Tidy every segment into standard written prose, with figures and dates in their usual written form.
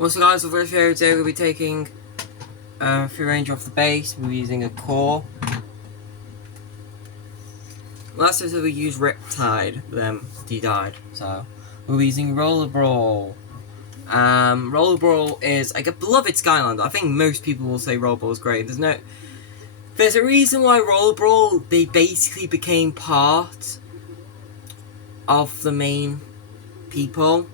Also guys, for this video today we'll be taking free range off the base. We'll be using a core. Last episode we used Riptide, but then he died. So we'll be using Roller Brawl. Roller Brawl is like a beloved Skylander. I think most people will say Roller Brawl is great. There's a reason why Roller Brawl, they basically became part of the main people.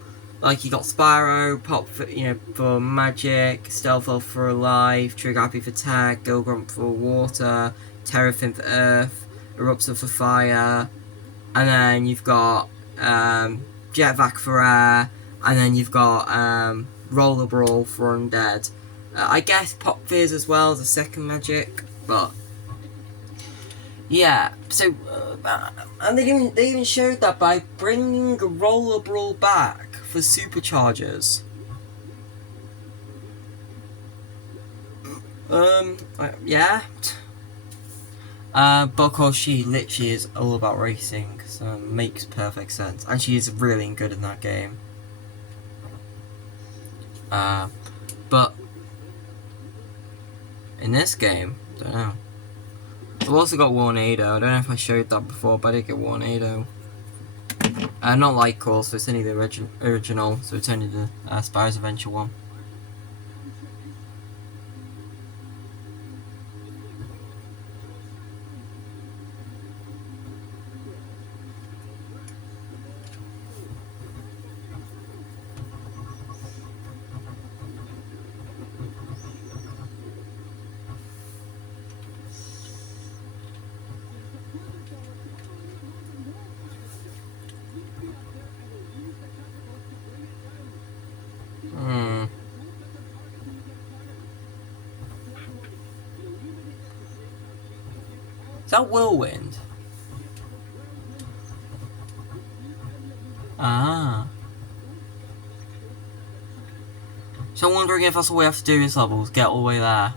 Like, you got Spyro, Pop for, for Magic, Stealth Elf for Life, Trigger Happy for Tag, Gilgrump for Water, Terrafin for Earth, Eruptor for Fire, and then you've got Jetvac for Air, and then you've got Roller Brawl for Undead. I guess Pop Fizz as well as a second magic, but yeah. So and they even showed that by bringing Roller Brawl back for superchargers. Yeah. But of course she literally is all about racing, so it makes perfect sense, and she is really good in that game. But in this game, don't know. I've also got Warnado. I don't know if I showed that before, but I did get Warnado. Not like Core, so it's only the original, so it's only the Spyro's Adventure one. Is that Whirlwind? Ah. So I'm wondering if that's all we have to do in this level, is get all the way there.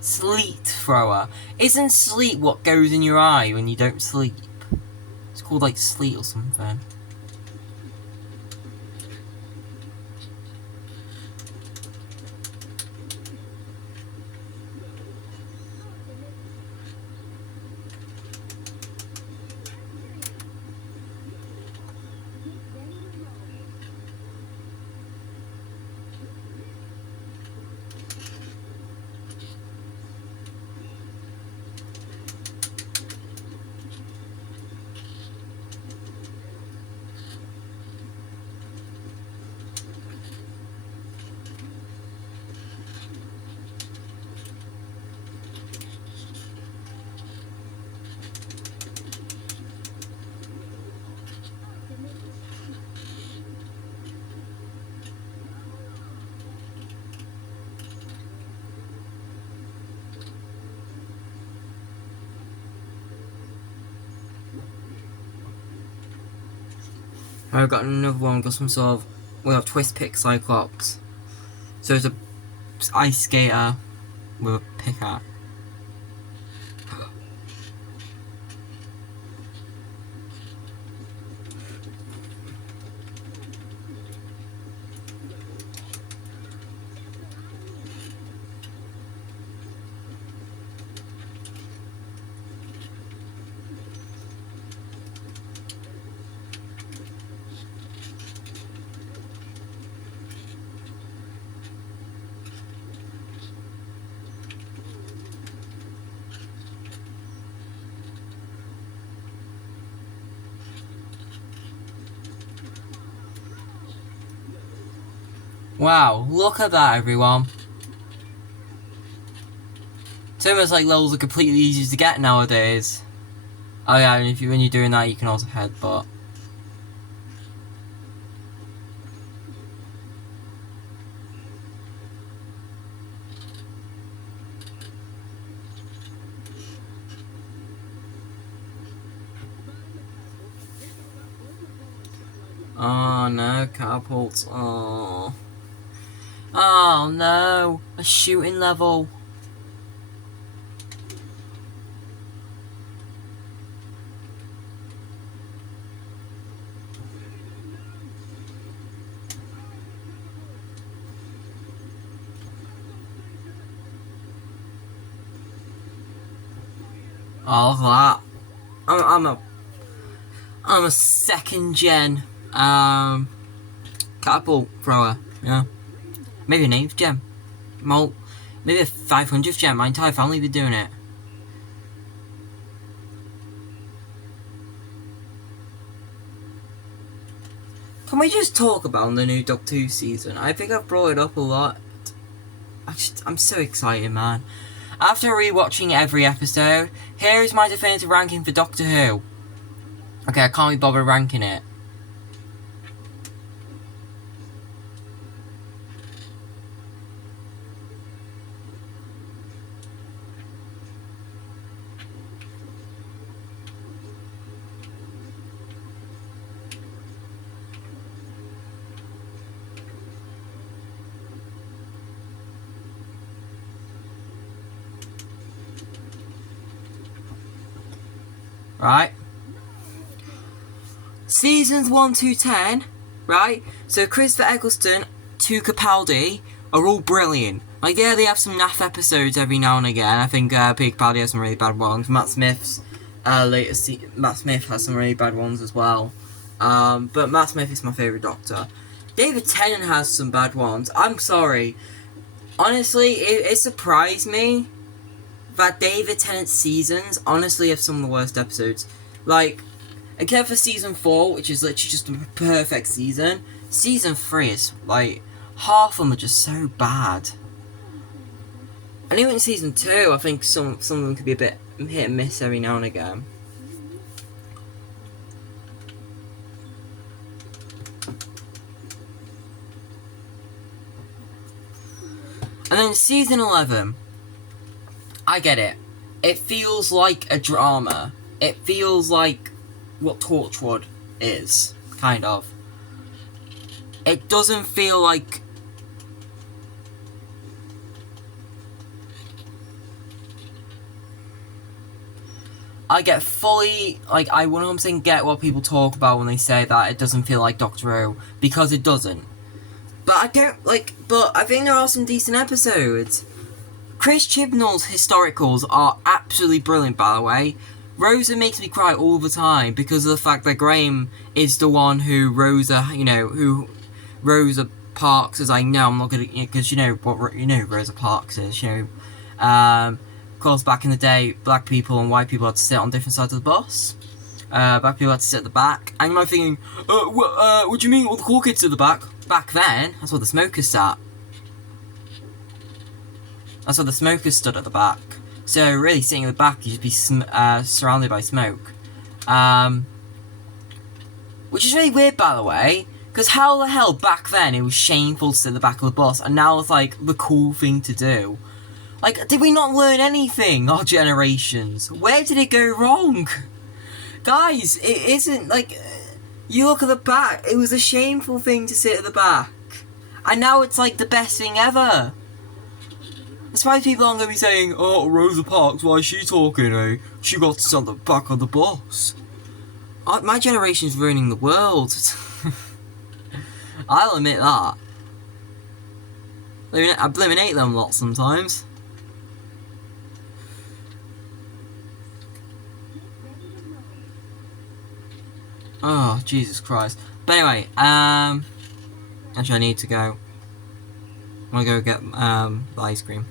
Sleet thrower. Isn't sleet what goes in your eye when you don't sleep? It's called like sleet or something. I've got another one, got some sort of, we have Twist Pick Cyclops. So it's a ice skater with a pickaxe. Wow, look at that, everyone. It's almost like levels are completely easy to get nowadays. Oh yeah, and when you're doing that, you can also headbutt. Oh no, catapults. Oh. Oh no, a shooting level. Oh, look at that. I'm a second gen catapult thrower. Yeah, maybe an 8th gen. Well, maybe a 500th gen. My entire family be doing it. Can we just talk about the new Doctor Who season? I think I've brought it up a lot. I'm so excited, man. After rewatching every episode, here is my definitive ranking for Doctor Who. Okay, I can't be bothered ranking it. Right? Seasons 1 to 10, right? So Christopher Eccleston to Capaldi are all brilliant. Like, yeah, they have some naff episodes every now and again. I think Peter Capaldi has some really bad ones. Matt Smith has some really bad ones as well. But Matt Smith is my favourite Doctor. David Tennant has some bad ones. I'm sorry. Honestly, it surprised me that David Tennant's seasons honestly have some of the worst episodes. Like, except for season 4, which is literally just a perfect season, season 3 is, like, half of them are just so bad. And even in season 2, I think some of them could be a bit hit and miss every now and again. And then season 11, I get it. It feels like a drama. It feels like what Torchwood is, kind of. It doesn't feel like... I get fully, like, I 100% get what people talk about when they say that it doesn't feel like Doctor Who, because it doesn't. But I don't, like, but I think there are some decent episodes. Chris Chibnall's historicals are absolutely brilliant, by the way. Rosa makes me cry all the time because of the fact that Graham is the one who Rosa Parks is like, no, I'm not gonna, because you know what Rosa Parks is, of course, back in the day, black people and white people had to sit on different sides of the bus. Black people had to sit at the back, and you might be thinking, what do you mean all the cool kids at the back? Back then, that's where the smokers sat. That's where the smokers stood at the back. So really, sitting at the back, you'd be surrounded by smoke. Which is really weird, by the way, because how the hell back then it was shameful to sit at the back of the bus, and now it's like the cool thing to do. Like, did we not learn anything, our generations? Where did it go wrong? Guys, it isn't, like, you look at the back, it was a shameful thing to sit at the back. And now it's, like, the best thing ever. That's why people aren't going to be saying, oh, Rosa Parks, why is she talking, eh? She got to sit at the back of the bus. My generation's ruining the world. I'll admit that. I eliminate them a lot sometimes. Oh, Jesus Christ. But anyway, actually I need to go. I want to go get, the ice cream.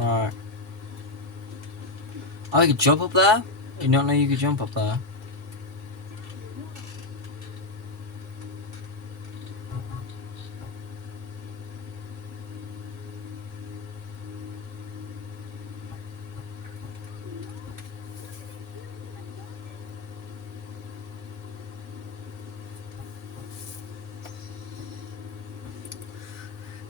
Right. Oh, you could jump up there? You don't know you could jump up there.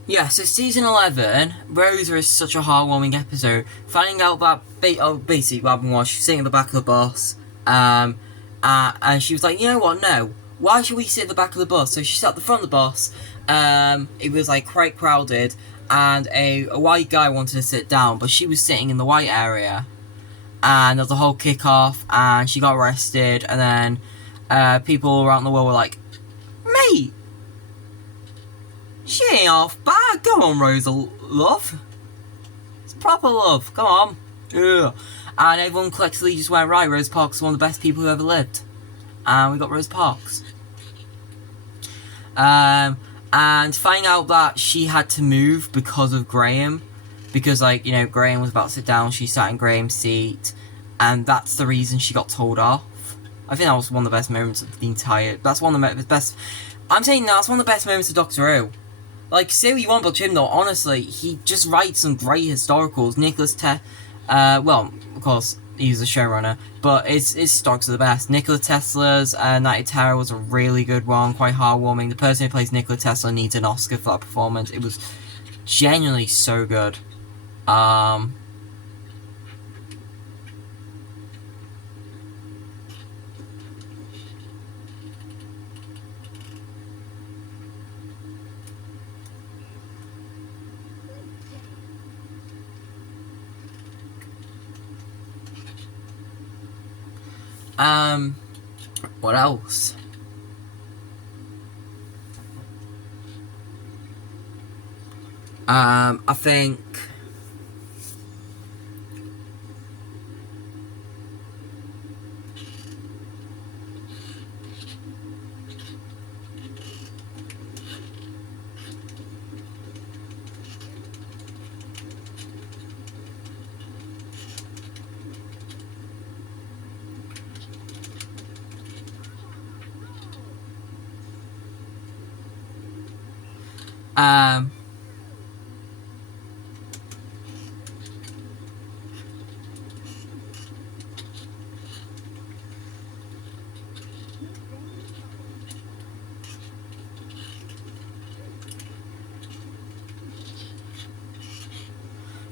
Yeah, so season 11, Rosa is such a heartwarming episode. Finding out that, basically what happened was, she was sitting at the back of the bus, and she was like, you know what, no, why should we sit at the back of the bus? So she sat at the front of the bus, it was like quite crowded, and a white guy wanted to sit down, but she was sitting in the white area, and there was a whole kick-off, and she got arrested, and then people around the world were like, mate, she ain't half bad. Come on, Rosa, love. It's proper love. Come on. Yeah. And everyone collectively just went, right, Rosa Parks is one of the best people who ever lived. And we got Rosa Parks. And finding out that she had to move because of Graham. Because, like, you know, Graham was about to sit down. She sat in Graham's seat. And that's the reason she got told off. I think that was one of the best moments of the entire... That's one of the best... I'm saying that's one of the best moments of Doctor Who. Like, say what you want about Chibnall, honestly, he just writes some great historicals. Well, of course, he's a showrunner, but his historics are the best. Nikola Tesla's Night Terror was a really good one, quite heartwarming. The person who plays Nikola Tesla needs an Oscar for that performance. It was genuinely so good. What else? I think...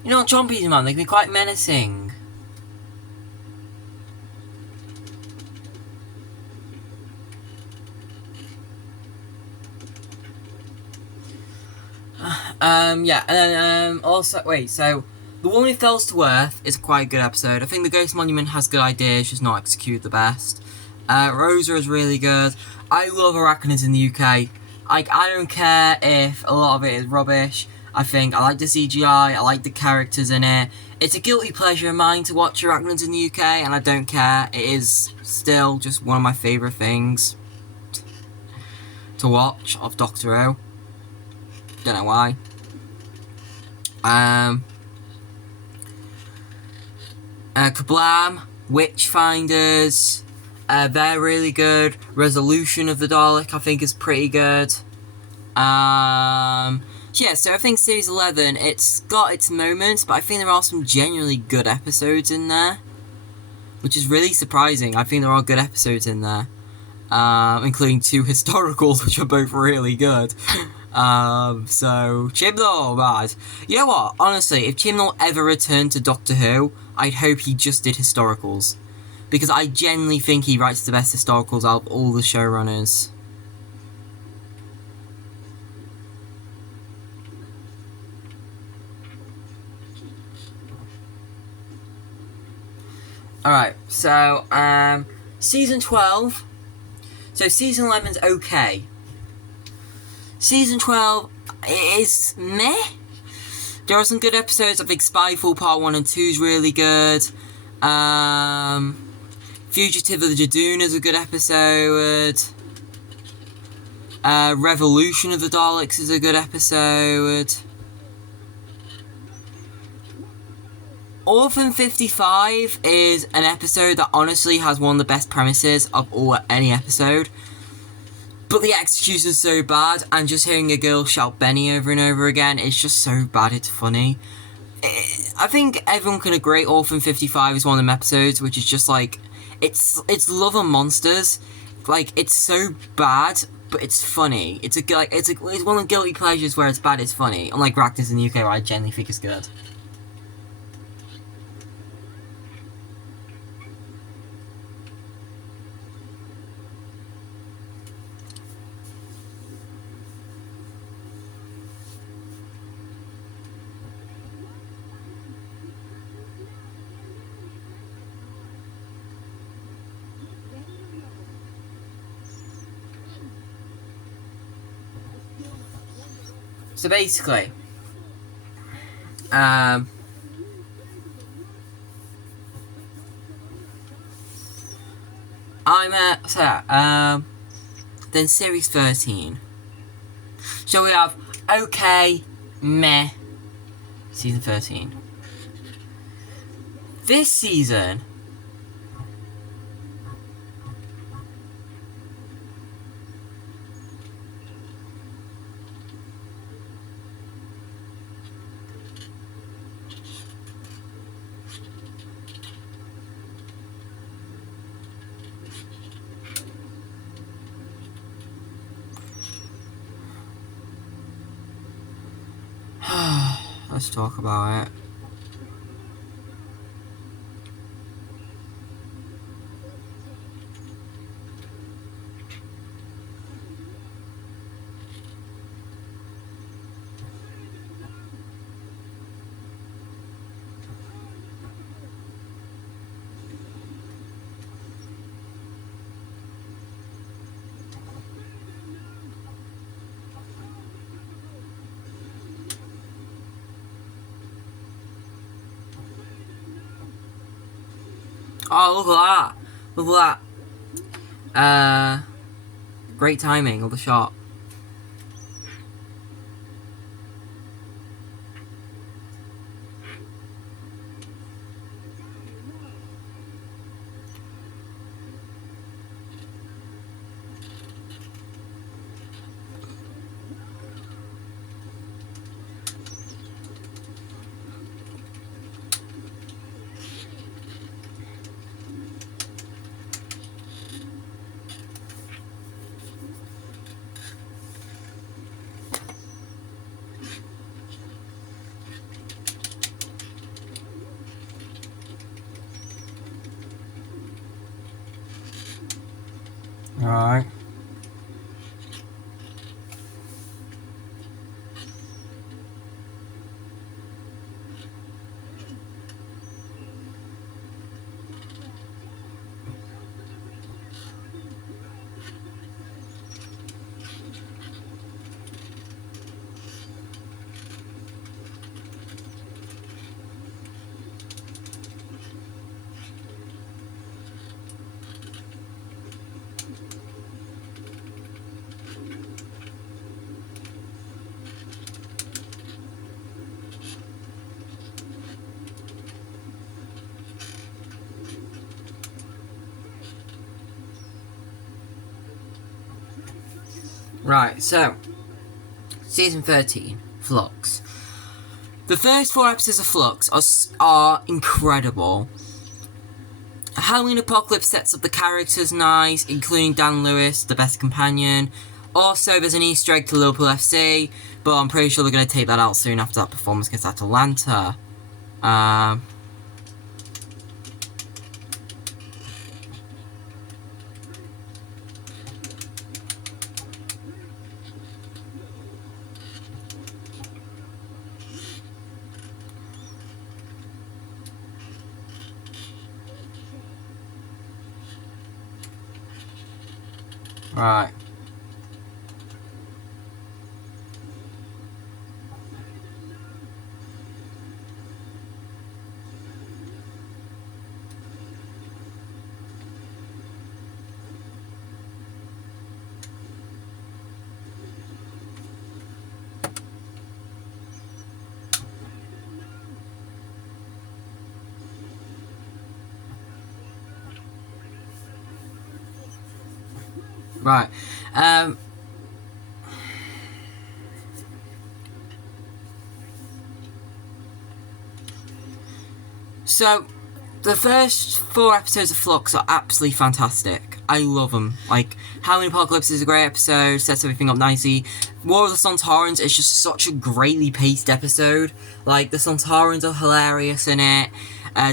You know, zombies, man, they can be quite menacing. Yeah, and then, also, wait, so, The Woman Who Falls to Earth is quite a good episode. I think The Ghost Monument has good ideas, just not executed the best. Rosa is really good. I love Arachnids in the UK. I don't care if a lot of it is rubbish. I like the CGI, I like the characters in it. It's a guilty pleasure of mine to watch Arachnids in the UK, and I don't care. It is still just one of my favourite things to watch of Doctor Who. Don't know why. Kablam, Witchfinders, they're really good. Resolution of the Dalek, I think, is pretty good. Yeah, so I think Series 11, it's got its moments, but I think there are some genuinely good episodes in there, which is really surprising. I think there are good episodes in there, including 2 historicals, which are both really good. So, Chibnall, bad. You know what? Honestly, if Chibnall ever returned to Doctor Who, I'd hope he just did historicals. Because I genuinely think he writes the best historicals out of all the showrunners. Alright, so, Season 12. So, Season 11's okay. Season 12 is meh. There are some good episodes. I think Spyfall Part 1 and 2 is really good. Fugitive of the Jadoon is a good episode. Revolution of the Daleks is a good episode. Orphan 55 is an episode that honestly has one of the best premises of any episode. But the execution's so bad, and just hearing a girl shout Benny over and over again is just so bad it's funny. I think everyone can agree Orphan 55 is one of them episodes which is just like, it's Love and Monsters. Like, it's so bad, but it's funny. It's one of the guilty pleasures where it's bad, it's funny. Unlike Ractors in the UK, where I genuinely think it's good. So basically, I'm then series 13. So we have okay, meh, season 13. This season, let's talk about it. Oh, look at that! Look at that! Great timing of the shot. Alright. Right, so, season 13, Flux. The first 4 episodes of Flux are incredible. Halloween Apocalypse sets up the characters nice, including Dan Lewis, the best companion. Also, there's an Easter egg to Liverpool FC, but I'm pretty sure they're going to take that out soon after that performance against Atalanta. Right. Right. So, the first 4 episodes of Flux are absolutely fantastic. I love them. Like, Halloween Apocalypse is a great episode, sets everything up nicely. War of the Sontarans is just such a greatly paced episode. Like, the Sontarans are hilarious in it.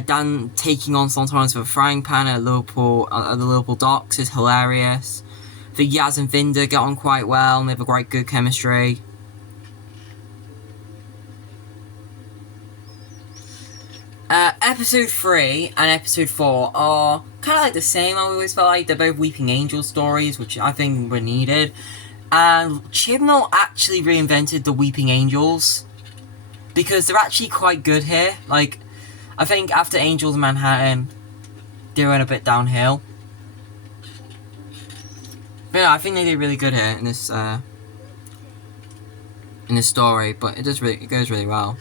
Dan taking on Sontarans with a frying pan at the Liverpool docks is hilarious. The Yaz and Vinda get on quite well, and they have a great good chemistry. Episode 3 and episode 4 are kind of like the same. I always felt like they're both Weeping Angel stories, which I think were needed. And Chibnall actually reinvented the Weeping Angels, because they're actually quite good here. Like, I think after Angels in Manhattan, they went a bit downhill. But yeah, I think they did really good here in this story. But it goes really well.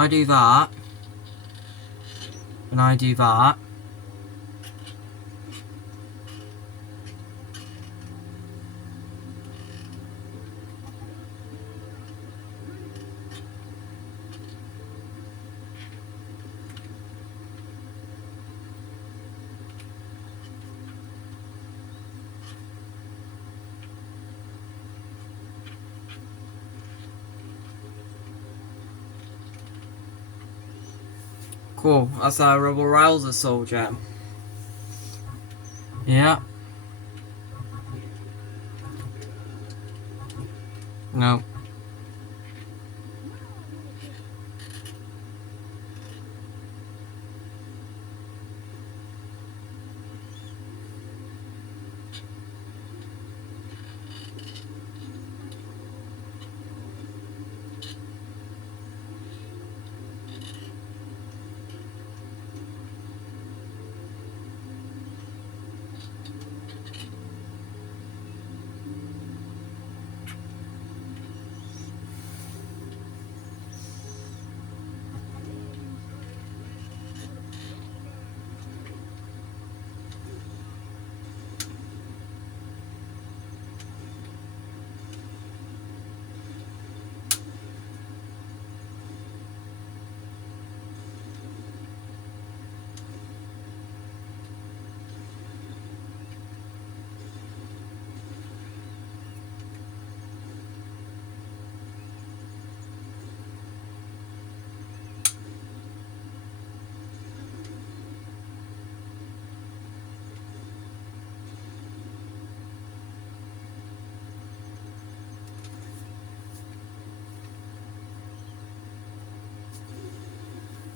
I do that, and I do that. Cool, that's our Rebel Rouser Soul Gem. Yeah. No.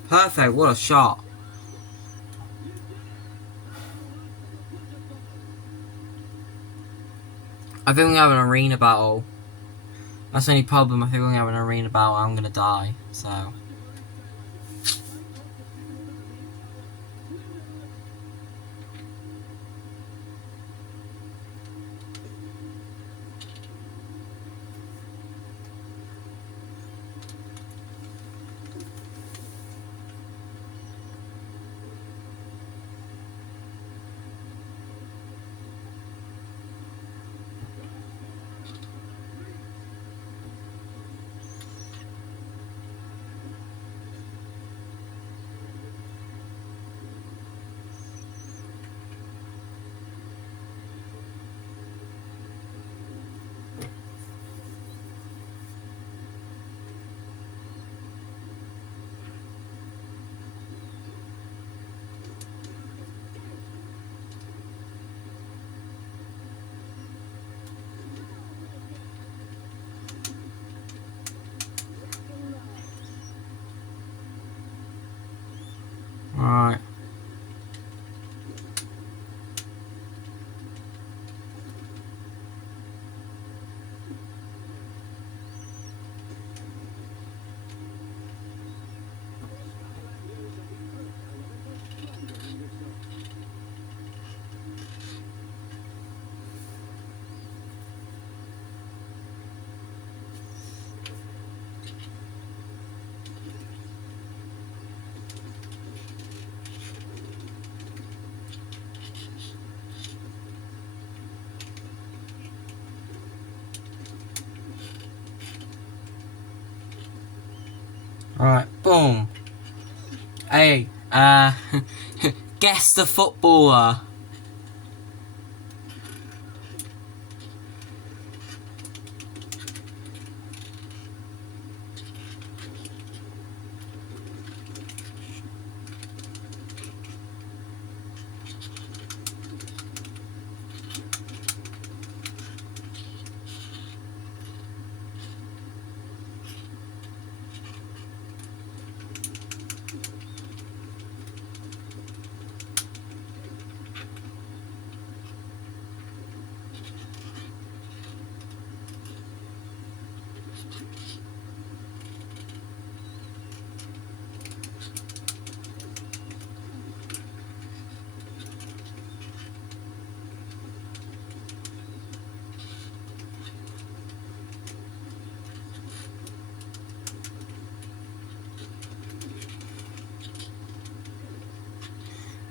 Perfect, what a shot. I think we have an arena battle. That's the only problem. If we're going to have an arena battle, I'm going to die, so... Alright. Alright, boom. Hey, guess the footballer.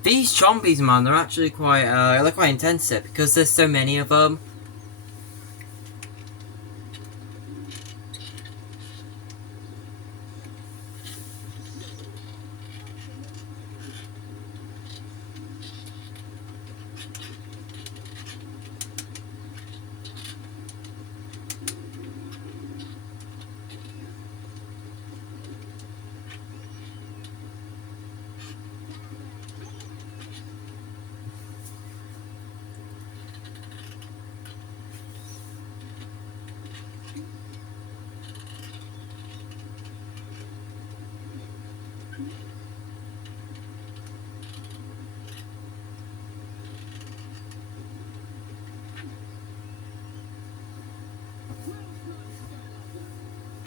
These zombies, man, they're actually quite, they're quite intensive because there's so many of them.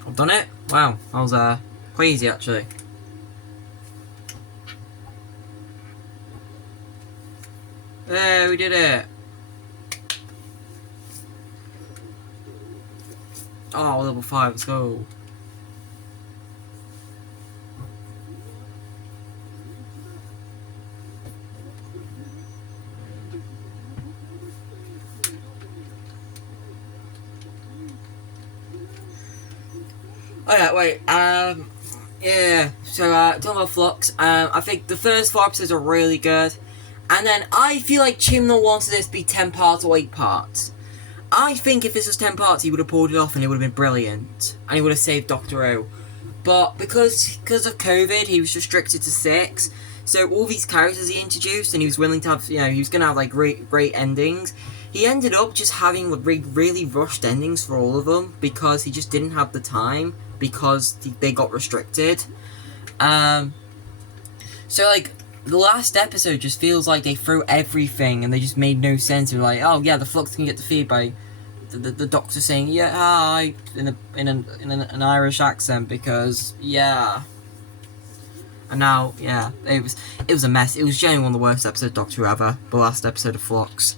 I've done it? Wow, that was crazy actually. There, we did it! Oh, level 5, let's go. Oh yeah, wait, yeah, so, talking about Flux, I think the first 4 episodes are really good, and then I feel like Chimnall wanted this to be 10 parts or 8 parts. I think if this was 10 parts, he would have pulled it off and it would have been brilliant, and he would have saved Doctor Who. But because of COVID, he was restricted to 6, so all these characters he introduced, and he was willing to have, you know, he was going to have, like, great endings, he ended up just having really rushed endings for all of them, because he just didn't have the time, because they got restricted. So, like, the last episode just feels like they threw everything, and they just made no sense. They were like, oh yeah, the Flux can get defeated by the doctor saying yeah hi in an Irish accent because yeah. And now, yeah, it was a mess. It was genuinely one of the worst episodes of Doctor Who ever. The last episode of Flux,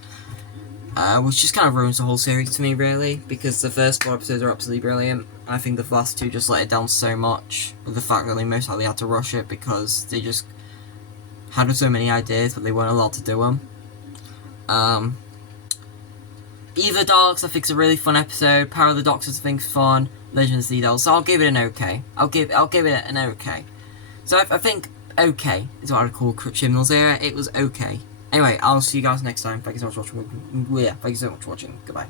which just kind of ruins the whole series to me, really, because the first 4 episodes are absolutely brilliant. And I think the last 2 just let it down so much, with the fact that they most likely had to rush it because they just had so many ideas, but they weren't allowed to do them. Eve of the Darks, I think, is a really fun episode. Power of the Doctors, I think, is fun. Legends of the Dells, so I'll give it an okay. I'll give it an okay. So I think okay is what I'd call Chibnall's era. It was okay. Anyway, I'll see you guys next time. Thank you so much for watching. Yeah, thank you so much for watching. Goodbye.